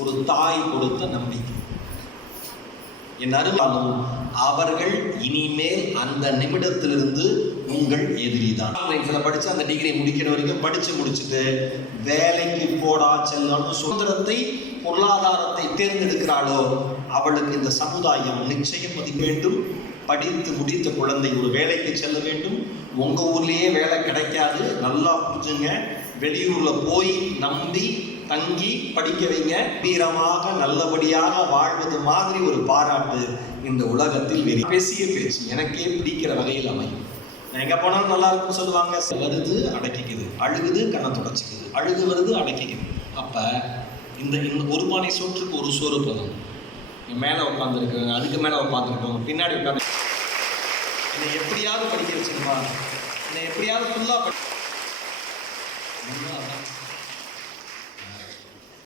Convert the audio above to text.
ஒரு தாய் கொடுத்த நம்பிக்கை. என் அருளாலும் அவர்கள் இனிமேல் அந்த நிமிடத்திலிருந்து உங்கள் எதிரி தான். படித்து அந்த டிகிரி முடிக்கிற வரைக்கும் படித்து முடிச்சுட்டு வேலைக்கு போடா செல்லணும் சுதந்திரத்தை பொருளாதாரத்தை தேர்ந்தெடுக்கிறாளோ அவளுக்கு இந்த சமுதாயம் நிச்சயம் மதிக்க வேண்டும். படித்து முடித்த குழந்தை ஒரு வேலைக்கு செல்ல வேண்டும். உங்கள் ஊர்லேயே வேலை கிடைக்காது, நல்லா புரிஞ்சுங்க. வெளியூரில் போய் நம்பி தங்கி படிக்க வைங்க. வீரமாக நல்லபடியாக வாழ்வது மாதிரி ஒரு பாராட்டு இந்த உலகத்தில் பேசிய பேச்சு எனக்கே பிடிக்கிற வகையில் அமையும். எங்கே போனாலும் நல்லா இருக்குன்னு சொல்லுவாங்க. வருது அடக்கிக்குது, அழுகுது கண்ணை தொடச்சிக்குது, அழுகு வருது அடக்கிக்குது. அப்போ இந்த ஒரு பானை சோற்றுக்கு ஒரு சோறு போதும். மேலே உட்காந்துருக்கு, அதுக்கு மேலே உட்காந்துருக்கோம், பின்னாடி உட்காந்து என்னை எப்படியாவது படிக்க வச்சுருப்பா, என்னை எப்படியாவது ஃபுல்லாக